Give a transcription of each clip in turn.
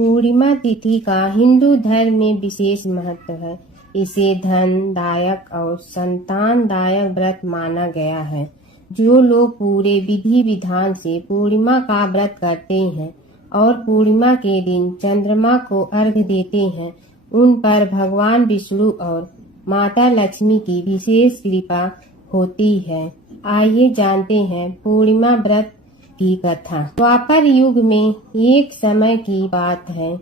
पूर्णिमा तिथि का हिंदू धर्म में विशेष महत्व है। इसे धनदायक और संतानदायक व्रत माना गया है। जो लोग पूरे विधि विधान से पूर्णिमा का व्रत करते हैं और पूर्णिमा के दिन चंद्रमा को अर्घ्य देते हैं, उन पर भगवान विष्णु और माता लक्ष्मी की विशेष कृपा होती है। आइए जानते हैं पूर्णिमा व्रत की कथा। द्वापर युग में एक समय की बात है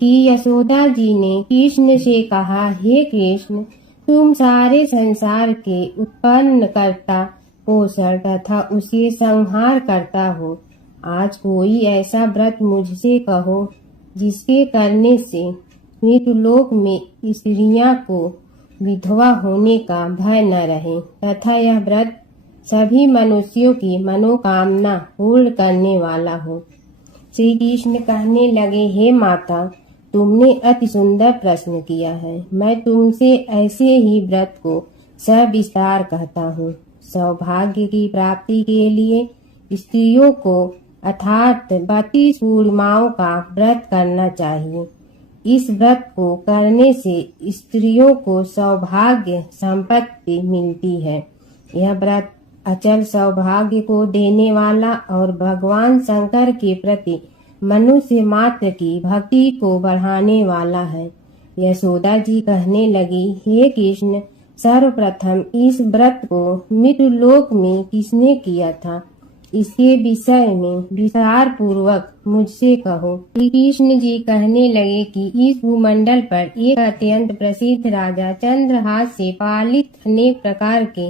कि यशोदा जी ने कृष्ण से कहा, हे कृष्ण, तुम सारे संसार के उत्पन्न करता, पोषण तथा उसे संहार करता हो। आज कोई ऐसा व्रत मुझसे कहो जिसके करने से मृतलोक में स्त्रियां को विधवा होने का भय न रहे तथा यह व्रत सभी मनुष्यों की मनोकामना पूर्ण करने वाला हो। श्री कृष्ण कहने लगे, हे माता, तुमने अति सुंदर प्रश्न किया है। मैं तुमसे ऐसे ही व्रत को सविस्तार कहता हूँ। सौभाग्य की प्राप्ति के लिए स्त्रियों को अर्थात 32 पूर्णिमाओं का व्रत करना चाहिए। इस व्रत को करने से स्त्रियों को सौभाग्य संपत्ति मिलती है। यह व्रत अचल सौभाग्य को देने वाला और भगवान शंकर के प्रति मनुष्य मात्र की भक्ति को बढ़ाने वाला है। यशोदा जी कहने लगी, हे कृष्ण, सर्वप्रथम इस व्रत को मृतलोक में किसने किया था, इसके विषय में विस्तार पूर्वक मुझसे कहो। श्री कृष्ण जी कहने लगे कि इस भूमंडल पर एक अत्यंत प्रसिद्ध राजा चंद्रहास से पालित अनेक प्रकार के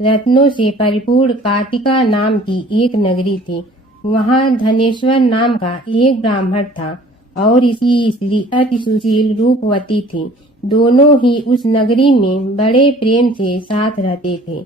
रत्नों से परिपूर्ण काटिका नाम की एक नगरी थी। वहाँ धनेश्वर नाम का एक ब्राह्मण था और इसकी स्त्री अति सुशील रूपवती थी। दोनों ही उस नगरी में बड़े प्रेम से साथ रहते थे।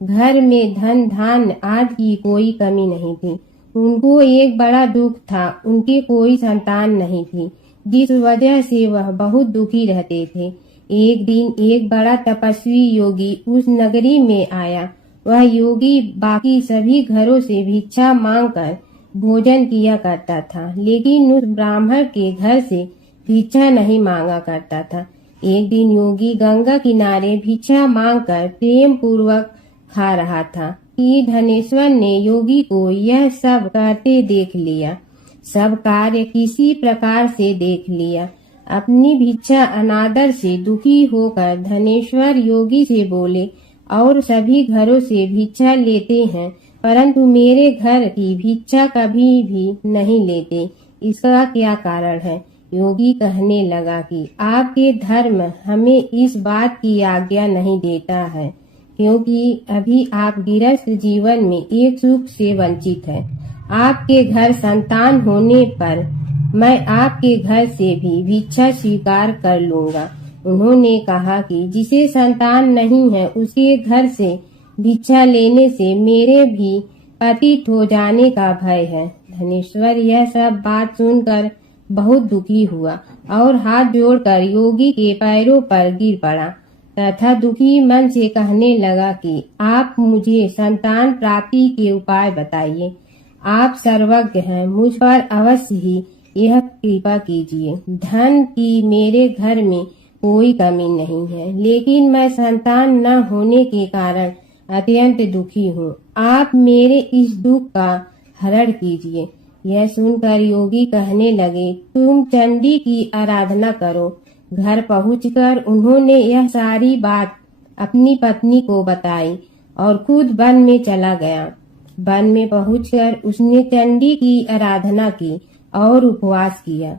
घर में धन धान्य आदि की कोई कमी नहीं थी। उनको एक बड़ा दुख था, उनके कोई संतान नहीं थी, जिस वजह से वह बहुत दुखी रहते थे। एक दिन एक बड़ा तपस्वी योगी उस नगरी में आया। वह योगी बाकी सभी घरों से भिक्षा मांगकर भोजन किया करता था, लेकिन उस ब्राह्मण के घर से भिक्षा नहीं मांगा करता था। एक दिन योगी गंगा किनारे भिक्षा मांगकर प्रेम पूर्वक खा रहा था कि धनेश्वर ने योगी को यह सब करते देख लिया। सब कार्य किसी प्रकार से देख लिया। अपनी भिक्षा अनादर से दुखी होकर धनेश्वर योगी से बोले, और सभी घरों से भिक्षा लेते हैं, परंतु मेरे घर की भिक्षा कभी भी नहीं लेते, इसका क्या कारण है? योगी कहने लगा कि आपके धर्म हमें इस बात की आज्ञा नहीं देता है, क्योंकि अभी आप गृहस्थ जीवन में एक सुख से वंचित हैं। आपके घर संतान होने पर मैं आपके घर से भी भिक्षा स्वीकार कर लूंगा। उन्होंने कहा कि जिसे संतान नहीं है उसके घर से भिक्षा लेने से मेरे भी पतित हो जाने का भय है। धनेश्वर यह सब बात सुनकर बहुत दुखी हुआ और हाथ जोड़कर योगी के पैरों पर गिर पड़ा तथा दुखी मन से कहने लगा कि आप मुझे संतान प्राप्ति के उपाय बताइए। आप सर्वज्ञ हैं, मुझ पर अवश्य ही यह कृपा कीजिए। धन की मेरे घर में कोई कमी नहीं है, लेकिन मैं संतान न होने के कारण अत्यंत दुखी हूँ। आप मेरे इस दुख का हरण कीजिए। यह सुनकर योगी कहने लगे, तुम चंडी की आराधना करो। घर पहुंचकर उन्होंने यह सारी बात अपनी पत्नी को बताई और खुद वन में चला गया। वन में पहुंचकर उसने चंडी की आराधना की और उपवास किया।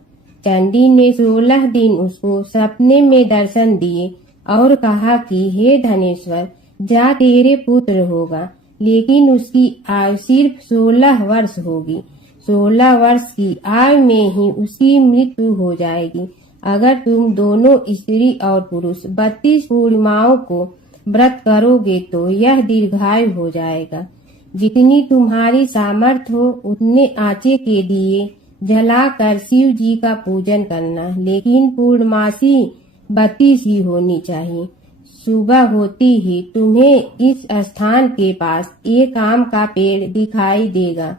चंडी ने 16 दिन उसको सपने में दर्शन दिए और कहा कि हे धनेश्वर, जा तेरे पुत्र होगा, लेकिन उसकी आयु सिर्फ 16 वर्ष होगी। 16 वर्ष की आयु में ही उसकी मृत्यु हो जाएगी। अगर तुम दोनों स्त्री और पुरुष 32 पूर्णिमाओं को व्रत करोगे तो यह दीर्घायु हो जाएगा। जितनी तुम्हारी सामर्थ्य हो उतने आटे के दिए जलाकर शिव जी का पूजन करना, लेकिन पूर्णमासी 32 ही होनी चाहिए। सुबह होती ही तुम्हें इस स्थान के पास एक आम का पेड़ दिखाई देगा।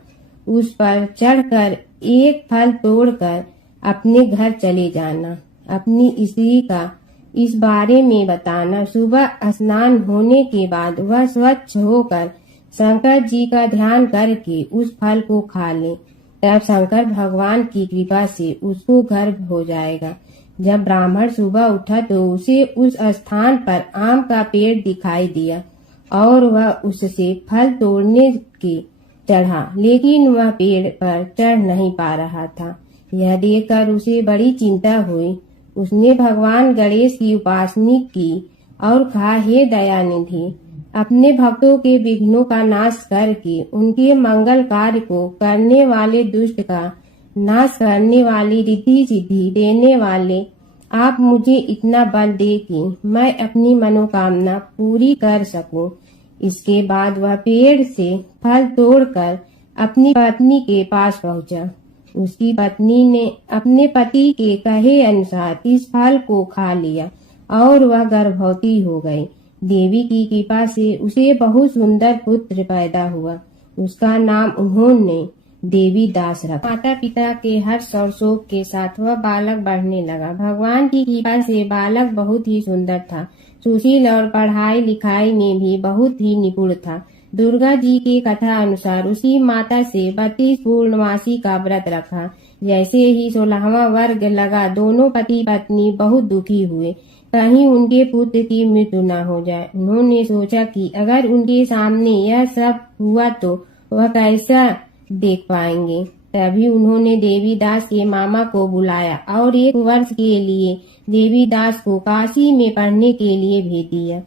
उस पर चढ़कर एक फल तोड़कर अपने घर चले जाना। अपनी स्त्री का इस बारे में बताना। सुबह स्नान होने के बाद वह स्वच्छ होकर शंकर जी का ध्यान करके उस फल को खा ले। तब शंकर भगवान की कृपा से उसको गर्भ हो जाएगा। जब ब्राह्मण सुबह उठा तो उसे उस स्थान पर आम का पेड़ दिखाई दिया और वह उससे फल तोड़ने के चढ़ा, लेकिन वह पेड़ पर चढ़ नहीं पा रहा था। यह देखकर उसे बड़ी चिंता हुई। उसने भगवान गणेश की उपासना की और कहा, हे दयानिधि, अपने भक्तों के विघ्नों का नाश करके उनके मंगल कार्य को करने वाले, दुष्ट का नाश करने वाले, रिद्धि सिद्धि देने वाले, आप मुझे इतना बल दे कि मैं अपनी मनोकामना पूरी कर सकूं। इसके बाद वह पेड़ से फल तोड़कर अपनी पत्नी के पास पहुंचा। उसकी पत्नी ने अपने पति के कहे अनुसार इस फल को खा लिया और वह गर्भवती हो गई। देवी की कृपा से उसे बहुत सुंदर पुत्र पैदा हुआ। उसका नाम उन्होंने देवी दास रखा। माता पिता के हर्ष और शोक के साथ वह बालक बढ़ने लगा। भगवान की कृपा से बालक बहुत ही सुंदर था, सुशील और पढ़ाई लिखाई में भी बहुत ही निपुण था। दुर्गा जी की कथा अनुसार उसी माता से 32 पूर्णमासी का व्रत रखा। जैसे ही 16वां वर्ग लगा, दोनों पति पत्नी बहुत दुखी हुए, कहीं उनके पुत्र की मृत्यु न हो जाए। उन्होंने सोचा कि अगर उनके सामने यह सब हुआ तो वह कैसा देख पाएंगे। तभी उन्होंने देवीदास के मामा को बुलाया और 1 वर्ष के लिए देवीदास को काशी में पढ़ने के लिए भेज दिया।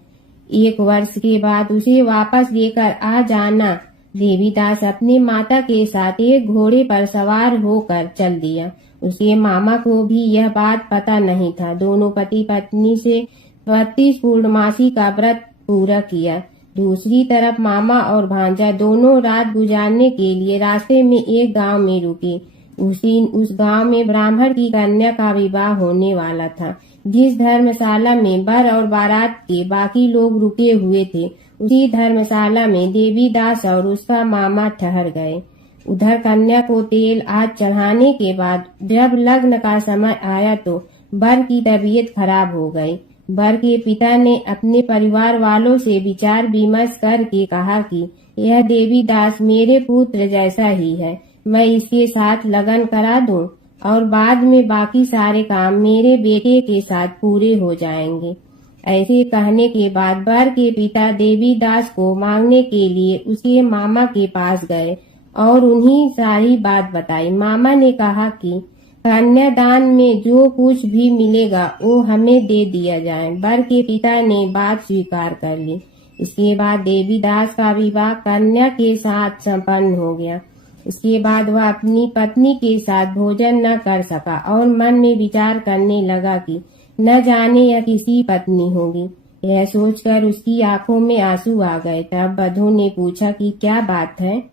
1 वर्ष के बाद उसे वापस लेकर आ जाना। देवीदास अपने माता के साथ एक घोड़े पर सवार होकर चल दिया। उसके मामा को भी यह बात पता नहीं था। दोनों पति पत्नी से 32 पूर्णमासी का व्रत पूरा किया। दूसरी तरफ मामा और भांजा दोनों रात गुजारने के लिए रास्ते में एक गांव में रुके। उस गांव में ब्राह्मण की कन्या का विवाह होने वाला था। जिस धर्मशाला में वर और बारात के बाकी लोग रुके हुए थे, उसी धर्मशाला में देवीदास और उसका मामा ठहर गए। उधर कन्या को तेल आज चढ़ाने के बाद जब लग्न का समय आया तो वर की तबीयत खराब हो गई। वर के पिता ने अपने परिवार वालों से विचार विमर्श करके कहा कि यह देवीदास मेरे पुत्र जैसा ही है, मैं इसके साथ लगन करा दूं और बाद में बाकी सारे काम मेरे बेटे के साथ पूरे हो जाएंगे। ऐसे कहने के बाद वर के पिता देवीदास को मांगने के लिए उसके मामा के पास गए और उन्हीं सारी बात बताई। मामा ने कहा कि कन्यादान में जो कुछ भी मिलेगा वो हमें दे दिया जाए। वर के पिता ने बात स्वीकार कर ली। इसके बाद देवीदास का विवाह कन्या के साथ संपन्न हो गया। इसके बाद वह अपनी पत्नी के साथ भोजन न कर सका और मन में विचार करने लगा कि न जाने यह किसी पत्नी होगी। यह सोचकर उसकी आंखों में आंसू आ गए। तब वधू ने पूछा कि क्या बात है,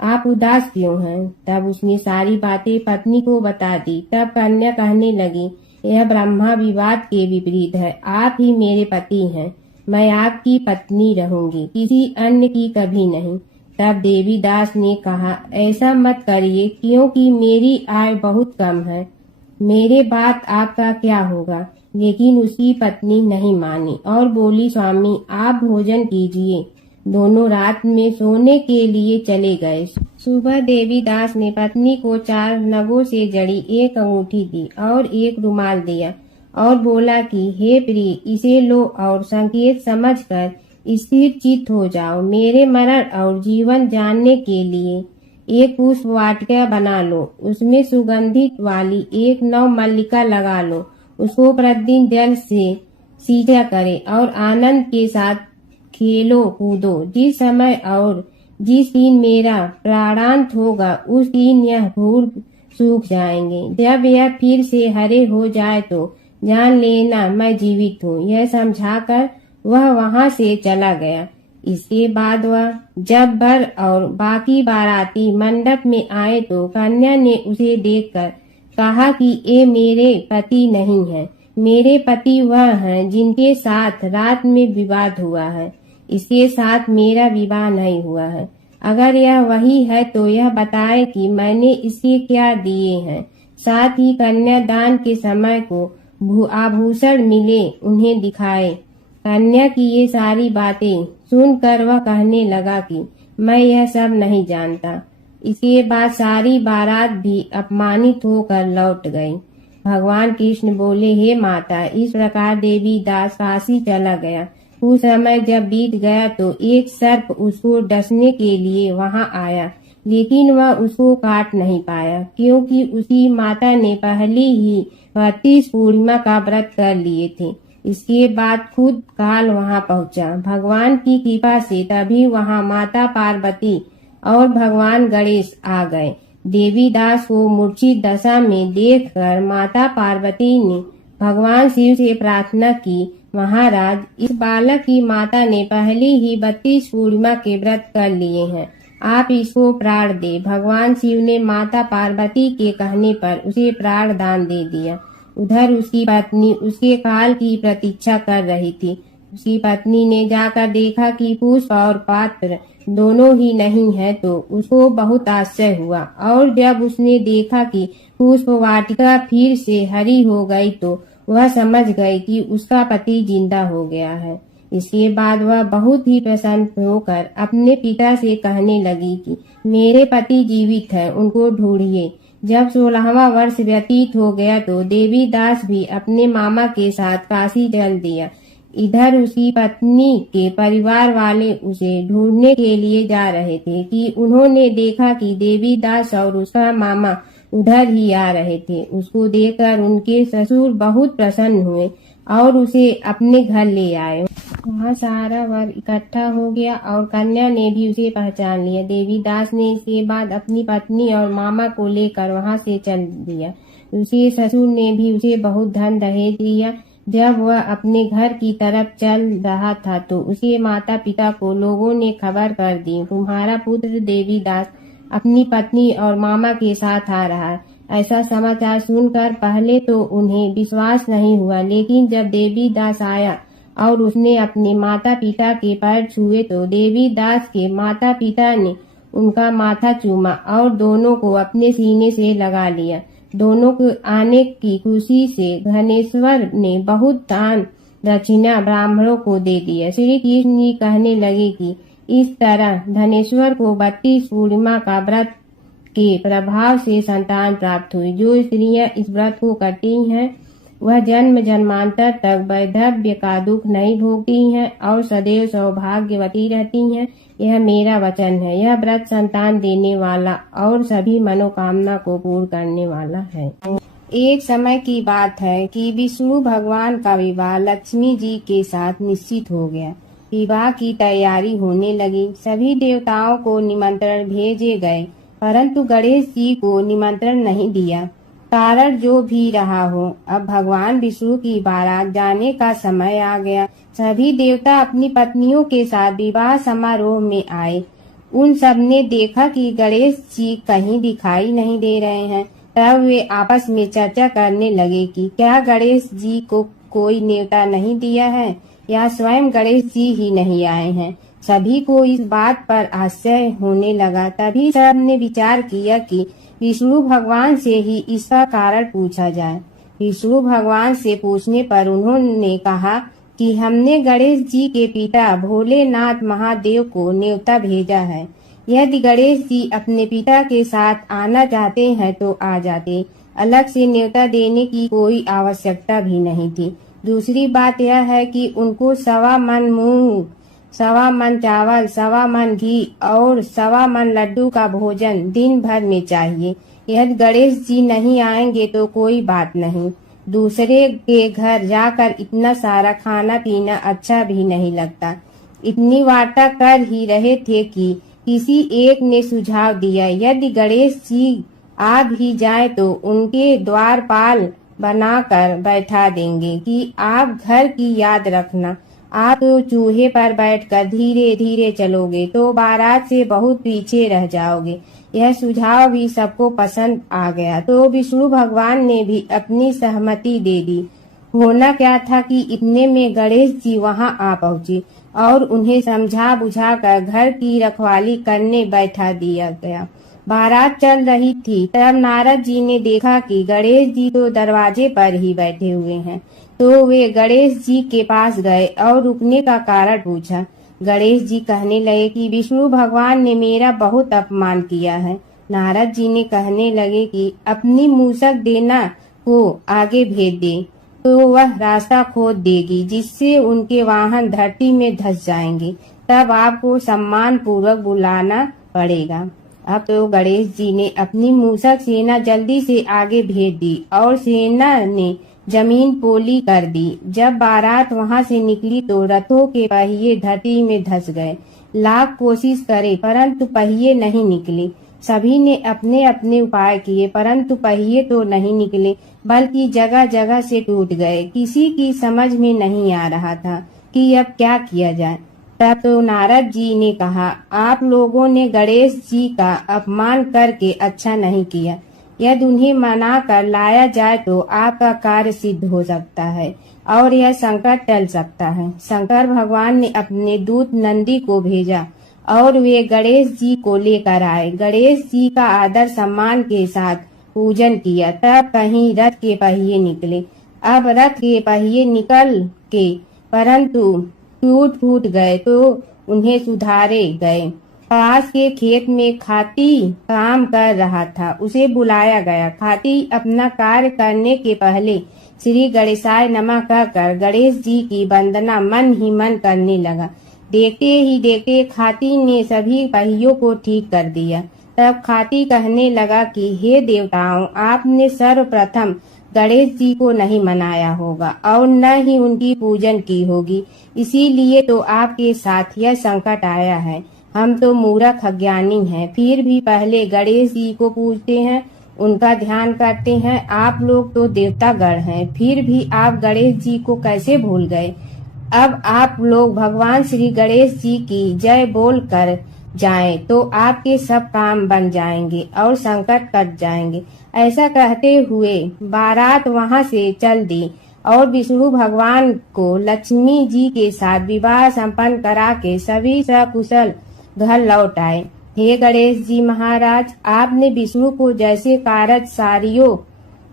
आप उदास क्यों हैं? तब उसने सारी बातें पत्नी को बता दी। तब कन्या कहने लगी, यह ब्रह्मा विवाद के विपरीत है। आप ही मेरे पति हैं, मैं आपकी पत्नी रहूंगी, किसी अन्य की कभी नहीं। तब देवीदास ने कहा, ऐसा मत करिए, क्योंकि मेरी आय बहुत कम है, मेरे बाद आपका क्या होगा। लेकिन उसकी पत्नी नहीं मानी और बोली, स्वामी आप भोजन कीजिए। दोनों रात में सोने के लिए चले गए। सुबह देवीदास ने पत्नी को 4 नगों से जड़ी एक अंगूठी दी और एक रुमाल दिया और बोला कि हे प्रिय, इसे लो और संकेत समझकर स्थिर चित्त हो जाओ। मेरे मरण और जीवन जानने के लिए एक पुष्प वाटिका बना लो, उसमें सुगंधित वाली एक नव मल्लिका लगा लो, उसको प्रतिदिन जल से सींचा करे और आनंद के साथ खेलो कूदो। जिस समय और जिस दिन मेरा प्राणांत होगा उस दिन यह फूल सूख जाएंगे। जब यह फिर से हरे हो जाए तो जान लेना मैं जीवित हूँ। यह समझाकर वह वहां से चला गया। इसके बाद वह जब वर और बाकी बाराती मंडप में आए तो कन्या ने उसे देखकर कहा कि ये मेरे पति नहीं है, मेरे पति वह हैं जिनके साथ रात में विवाद हुआ है, इसके साथ मेरा विवाह नहीं हुआ है। अगर यह वही है तो यह बताए कि मैंने इसे क्या दिए हैं। साथ ही कन्यादान के समय को आभूषण मिले उन्हें दिखाए। कन्या की ये सारी बातें सुनकर वह कहने लगा कि मैं यह सब नहीं जानता। इसके बाद सारी बारात भी अपमानित होकर लौट गई। भगवान कृष्ण बोले, हे माता, इस प्रकार देवी दास काशी चला गया। कुछ समय जब बीत गया तो एक सर्प उसको डसने के लिए वहां आया, लेकिन वह उसको काट नहीं पाया, क्योंकि उसकी माता ने पहले ही 32 पूर्णिमा का व्रत कर लिए थे। इसके बाद खुद काल वहां पहुंचा। भगवान की कृपा से तभी वहां माता पार्वती और भगवान गणेश आ गए। देवी दास को मूर्छित दशा में देखकर माता पार्वती ने भगवान शिव से प्रार्थना की, महाराज, इस बालक की माता ने पहले ही 32 पूर्णिमा के व्रत कर लिए हैं, आप इसको प्राण दे। भगवान शिव ने माता पार्वती के कहने पर उसे प्राण दान दे दिया। उधर उसकी पत्नी उसके काल की प्रतीक्षा कर रही थी। उसकी पत्नी ने जाकर देखा कि पुष्प और पात्र दोनों ही नहीं है तो उसको बहुत आश्चर्य हुआ, और जब उसने देखा कि पुष्प वाटिका फिर से हरी हो गई तो वह समझ गई कि उसका पति जिंदा हो गया है। इसके बाद वह बहुत ही प्रसन्न होकर अपने पिता से कहने लगी कि मेरे पति जीवित हैं, उनको ढूंढिए। जब 16वां वर्ष व्यतीत हो गया तो देवी दास भी अपने मामा के साथ काशी चल दिया। इधर उसकी पत्नी के परिवार वाले उसे ढूंढने के लिए जा रहे थे कि उन्होंने देखा कि देवी दास और उसका मामा उधर ही आ रहे थे। उसको देखकर उनके ससुर बहुत प्रसन्न हुए और उसे अपने घर ले आए। वहाँ सारा वर्ग इकट्ठा हो गया और कन्या ने भी उसे पहचान लिया। देवी दास ने इसके बाद अपनी पत्नी और मामा को लेकर वहाँ से चल दिया। उसके ससुर ने भी उसे बहुत धन दहेज दिया। जब वह अपने घर की तरफ चल रहा था तो उसके माता पिता को लोगों ने खबर कर दी, तुम्हारा पुत्र देवी दास अपनी पत्नी और मामा के साथ आ रहा है। ऐसा समाचार सुनकर पहले तो उन्हें विश्वास नहीं हुआ, लेकिन जब देवी दास आया और उसने अपने माता पिता के पैर छुए तो देवी दास के माता पिता ने उनका माथा चूमा और दोनों को अपने सीने से लगा लिया। दोनों को आने की खुशी से धनेश्वर ने बहुत दान दक्षिणा ब्राह्मणों को दे दिया। श्री कृष्ण जी कहने लगे कि इस तरह धनेश्वर को 32 पूर्णिमा का व्रत के प्रभाव से संतान प्राप्त हुई। जो स्त्रियां इस व्रत को करती हैं वह जन्म जन्मांतर तक वैधव्य का दुख नहीं भोगती हैं और सदैव सौभाग्यवती रहती हैं। यह मेरा वचन है। यह व्रत संतान देने वाला और सभी मनोकामना को पूर्ण करने वाला है। एक समय की बात है कि विष्णु भगवान का विवाह लक्ष्मी जी के साथ निश्चित हो गया। विवाह की तैयारी होने लगी। सभी देवताओं को निमंत्रण भेजे गए, परंतु गणेश जी को निमंत्रण नहीं दिया। कारण जो भी रहा हो, अब भगवान विष्णु की बारात जाने का समय आ गया। सभी देवता अपनी पत्नियों के साथ विवाह समारोह में आए। उन सब ने देखा कि गणेश जी कहीं दिखाई नहीं दे रहे हैं। तब वे आपस में चर्चा करने लगे कि क्या गणेश जी को कोई न्योता नहीं दिया है या स्वयं गणेश जी ही नहीं आए हैं। सभी को इस बात पर आश्चर्य होने लगा। तभी सब ने विचार किया कि विष्णु भगवान से ही इसका कारण पूछा जाए। विष्णु भगवान से पूछने पर उन्होंने कहा कि हमने गणेश जी के पिता भोलेनाथ महादेव को न्योता भेजा है। यदि गणेश जी अपने पिता के साथ आना चाहते हैं तो आ जाते। अलग से न्योता देने की कोई आवश्यकता भी नहीं थी। दूसरी बात यह है कि उनको 1.25 मन मूंग, 1.25 मन चावल, 1.25 मन घी और 1.25 मन लड्डू का भोजन दिन भर में चाहिए। यदि गणेश जी नहीं आएंगे तो कोई बात नहीं। दूसरे के घर जाकर इतना सारा खाना पीना अच्छा भी नहीं लगता। इतनी वार्ता कर ही रहे थे कि किसी एक ने सुझाव दिया, यदि गणेश जी आ भी जाए तो उनके द्वारपाल बनाकर बैठा देंगे कि आप घर की याद रखना। आप तो चूहे पर बैठकर धीरे धीरे चलोगे तो बारात से बहुत पीछे रह जाओगे। यह सुझाव भी सबको पसंद आ गया तो विष्णु भगवान ने भी अपनी सहमति दे दी। होना क्या था कि इतने में गणेश जी वहां आ पहुंचे और उन्हें समझा बुझा कर घर की रखवाली करने बैठा दिया गया। बारात चल रही थी तब नारद जी ने देखा कि गणेश जी तो दरवाजे पर ही बैठे हुए हैं। तो वे गणेश जी के पास गए और रुकने का कारण पूछा। गणेश जी कहने लगे कि विष्णु भगवान ने मेरा बहुत अपमान किया है। नारद जी ने कहने लगे कि अपनी मूसक देना को आगे भेज दे तो वह रास्ता खोद देगी, जिससे उनके वाहन धरती में धंस जाएंगे। तब आपको सम्मान पूर्वक बुलाना पड़ेगा। अब तो गणेश जी ने अपनी मूसक सेना जल्दी से आगे भेज दी और सेना ने जमीन पोली कर दी। जब बारात वहां से निकली तो रथों के पहिए धरती में धंस गए। लाख कोशिश करे परंतु पहिए नहीं निकले। सभी ने अपने अपने उपाय किए परंतु पहिए तो नहीं निकले, बल्कि जगह जगह से टूट गए। किसी की समझ में नहीं आ रहा था कि अब क्या किया जाए। तब तो नारद जी ने कहा, आप लोगों ने गणेश जी का अपमान करके अच्छा नहीं किया। यदि उन्हें मना कर लाया जाए तो आपका कार्य सिद्ध हो सकता है और यह संकट टल सकता है। शंकर भगवान ने अपने दूत नंदी को भेजा और वे गणेश जी को लेकर आए। गणेश जी का आदर सम्मान के साथ पूजन किया। तब कहीं रथ के पहिए निकले। अब रथ के पहिए निकल के परंतु टूट फूट गए तो उन्हें सुधारे गए। पास के खेत में खाती काम कर रहा था, उसे बुलाया गया। खाती अपना कार्य करने के पहले श्री गणेशाय नमः कहकर गणेश जी की वंदना मन ही मन करने लगा। देखते ही देखते खाती ने सभी पहियों को ठीक कर दिया। तब खाती कहने लगा कि हे देवताओं, आपने सर्वप्रथम गणेश जी को नहीं मनाया होगा और न ही उनकी पूजन की होगी, इसीलिए तो आपके साथ यह संकट आया है। हम तो मूर्ख अज्ञानी हैं, फिर भी पहले गणेश जी को पूजते हैं, उनका ध्यान करते हैं। आप लोग तो देवतागण हैं, फिर भी आप गणेश जी को कैसे भूल गए। अब आप लोग भगवान श्री गणेश जी की जय बोल कर जाएं तो आपके सब काम बन जाएंगे और संकट कट जाएंगे। ऐसा कहते हुए बारात वहां से चल दी और विष्णु भगवान को लक्ष्मी जी के साथ विवाह संपन्न करा के सभी सकुशल घर लौट आए। हे गणेश जी महाराज, आपने विष्णु को जैसे कारज सारियो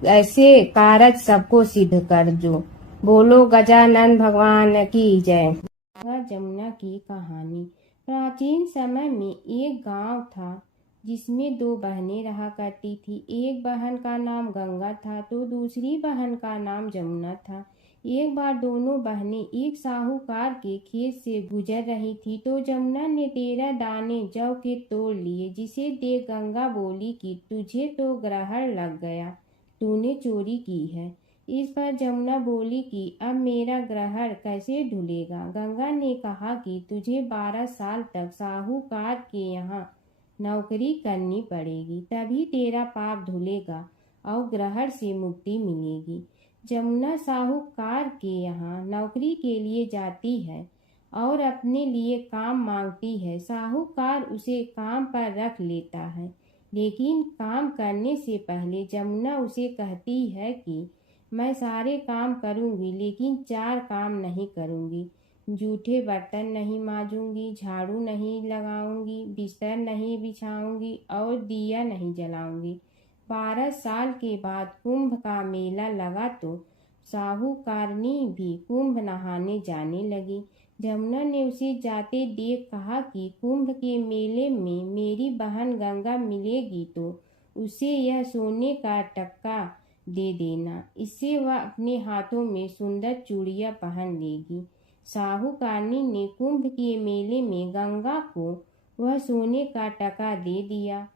ऐसे कारज सबको सिद्ध कर जो। बोलो गजानन भगवान की जय। जमुना की कहानी। प्राचीन समय में एक गांव था जिसमें दो बहनें रहा करती थी। एक बहन का नाम गंगा था तो दूसरी बहन का नाम जमुना था। एक बार दोनों बहनें एक साहूकार के खेत से गुजर रही थी तो जमुना ने 13 दाने जौ के तोड़ लिए, जिसे देख गंगा बोली कि तुझे तो ग्रहण लग गया, तूने चोरी की है। इस पर जमुना बोली कि अब मेरा ग्रहण कैसे धुलेगा। गंगा ने कहा कि तुझे 12 साल तक साहूकार के यहाँ नौकरी करनी पड़ेगी, तभी तेरा पाप धुलेगा और ग्रहण से मुक्ति मिलेगी। जमुना साहूकार के यहाँ नौकरी के लिए जाती है और अपने लिए काम मांगती है। साहूकार उसे काम पर रख लेता है, लेकिन काम करने से पहले जमुना उसे कहती है कि मैं सारे काम करूंगी लेकिन 4 काम नहीं करूंगी। जूठे बर्तन नहीं मांजूंगी, झाड़ू नहीं लगाऊंगी, बिस्तर नहीं बिछाऊंगी और दिया नहीं जलाऊंगी। 12 साल के बाद कुंभ का मेला लगा तो साहूकारनी भी कुंभ नहाने जाने लगी। जमुना ने उसे जाते देख कहा कि कुंभ के मेले में मेरी बहन गंगा मिलेगी तो उसे यह सोने का टक्का दे देना, इससे वह अपने हाथों में सुंदर चूड़ियां पहन लेगी। साहूकारनी ने कुंभ के मेले में गंगा को वह सोने का टका दे दिया।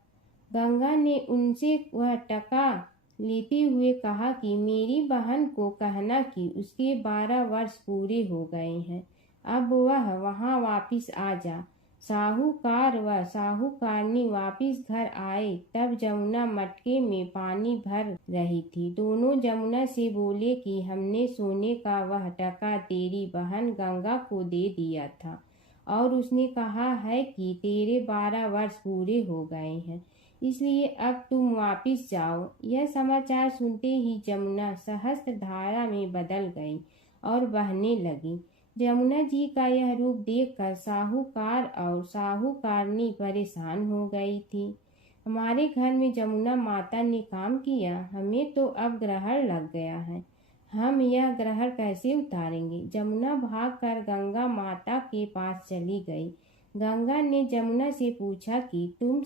गंगा ने उनसे वह टका लेते हुए कहा कि मेरी बहन को कहना कि उसके 12 वर्ष पूरे हो गए हैं, अब वह वहां वापिस आ जा। साहूकार व साहूकारनी वापिस घर आए तब जमुना मटके में पानी भर रही थी। दोनों जमुना से बोले कि हमने सोने का वह टका तेरी बहन गंगा को दे दिया था और उसने कहा है कि तेरे 12 वर्ष पूरे हो गए हैं, इसलिए अब तुम वापिस जाओ। यह समाचार सुनते ही जमुना सहस्त्र धारा में बदल गई और बहने लगी। जमुना जी का यह रूप देखकर साहूकार और साहूकारनी परेशान हो गई थी। हमारे घर में जमुना माता ने काम किया, हमें तो अब ग्रहण लग गया है। हम यह ग्रहण कैसे उतारेंगे? जमुना भागकर गंगा माता के पास चली गई। गंगा ने जमुना से पूछा कि तुम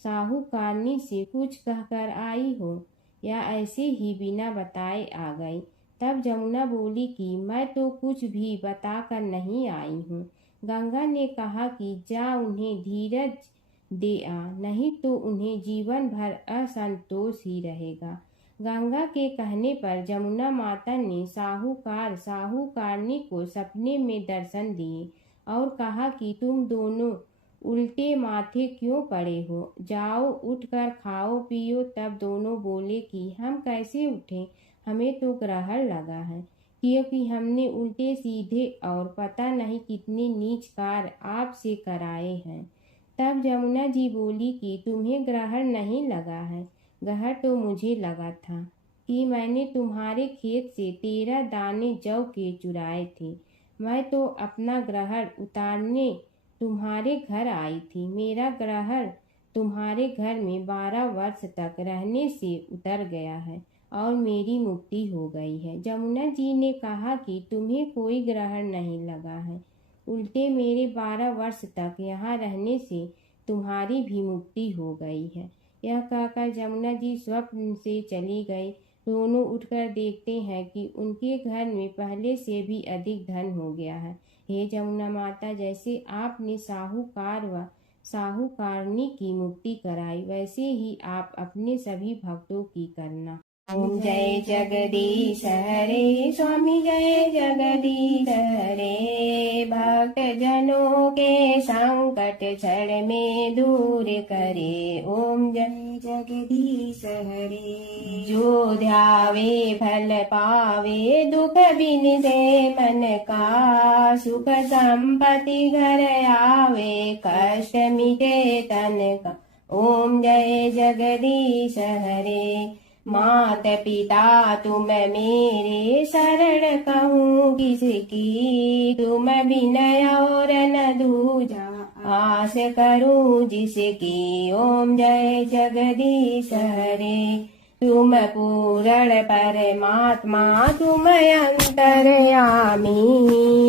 साहूकारनी से कुछ कहकर आई हो या ऐसे ही बिना बताए आ गई? तब जमुना बोली कि मैं तो कुछ भी बताकर नहीं आई हूँ। गंगा ने कहा कि जा उन्हें धीरज दे आ, नहीं तो उन्हें जीवन भर असंतोष ही रहेगा। गंगा के कहने पर जमुना माता ने साहूकारनी को सपने में दर्शन दिए और कहा कि तुम दोनों उल्टे माथे क्यों पड़े हो, जाओ उठकर खाओ पियो। तब दोनों बोले कि हम कैसे उठें, हमें तो ग्रहण लगा है, क्योंकि हमने उल्टे सीधे और पता नहीं कितने नीच कार्य आपसे कराए हैं। तब जमुना जी बोली कि तुम्हें ग्रहण नहीं लगा है, ग्रहण तो मुझे लगा था कि मैंने तुम्हारे खेत से 13 दाने जौ के चुराए थे। मैं तो अपना ग्रहण उतारने तुम्हारे घर आई थी। मेरा ग्रहण तुम्हारे घर में 12 वर्ष तक रहने से उतर गया है और मेरी मुक्ति हो गई है। जमुना जी ने कहा कि तुम्हें कोई ग्रहण नहीं लगा है, उल्टे मेरे 12 वर्ष तक यहाँ रहने से तुम्हारी भी मुक्ति हो गई है। यह कहकर जमुना जी स्वप्न से चली गई। दोनों उठकर देखते हैं कि उनके घर में पहले से भी अधिक धन हो गया है। हे जमुना माता, जैसे आपने साहूकार व साहूकारनी की मुक्ति कराई, वैसे ही आप अपने सभी भक्तों की करना। ओम जय जगदीश हरे, स्वामी जय जगदीश हरे। भक्त जनों के संकट क्षण में दूर करे। ओम जय जगदीश हरे। जो ध्यावे फल पावे, दुख बिन दे मन का। सुख संपत्ति घर आवे, कष्ट मिटे तन का। ओम जय जगदीश हरे। मात पिता तुम मेरे, शरण कहूँ किसकी। तुम विनय और न दूजा, आस करूँ जिसकी। ओम जय जगदीश हरे। तुम पूर्ण परमात्मा, तुम अंतर्यामी।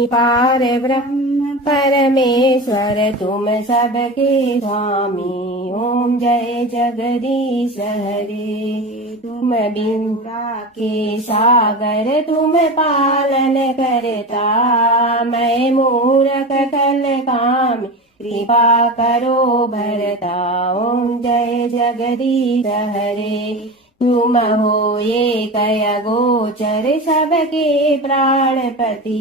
पार ब्रह्म परमेश्वर, तुम सबके स्वामी। ओम जय जगदीश हरे। तुम बिंदा के सागर, तुम पालन करता। मैं मूरख कल काम, कृपा करो भरता। ओम जय जगदीश हरे। तुम हो ये कय गोचर, सबके प्राणपति।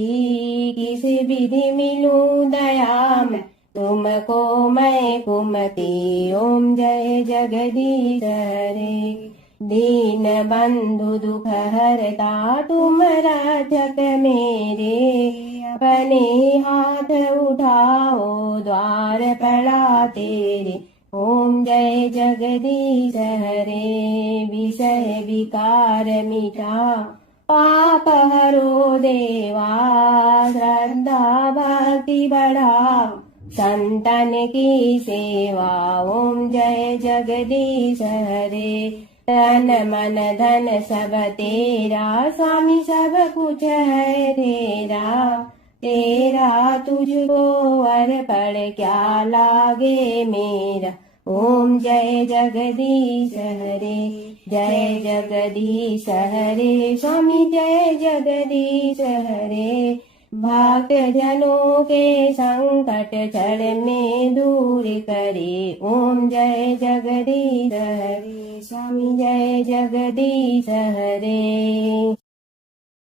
किस विधि मिलूं दया में, तुमको मैं कुमति। ओम जय जगदीश हरे। दीन बंधु दुख हरता, तुम रक्षक मेरे। अपने हाथ उठाओ, द्वार पड़ा तेरे। ओम जय जगदीश हरे। विषय विकार मिटा, पाप हरो देवा। श्रद्धा भक्ति बढ़ाओ, संतन की सेवा। ओम जय जगदीश हरे। तन मन धन सब तेरा, स्वामी सब कुछ है तेरा। तेरा तुझको अर्पण क्या लागे मेरा। ओम जय जगदीश हरे। जय जगदीश हरे, स्वामी जय जगदीश हरे। भक्त जनों के संकट क्षण में दूर करे। ओम जय जगदीश हरे, स्वामी जय जगदीश हरे।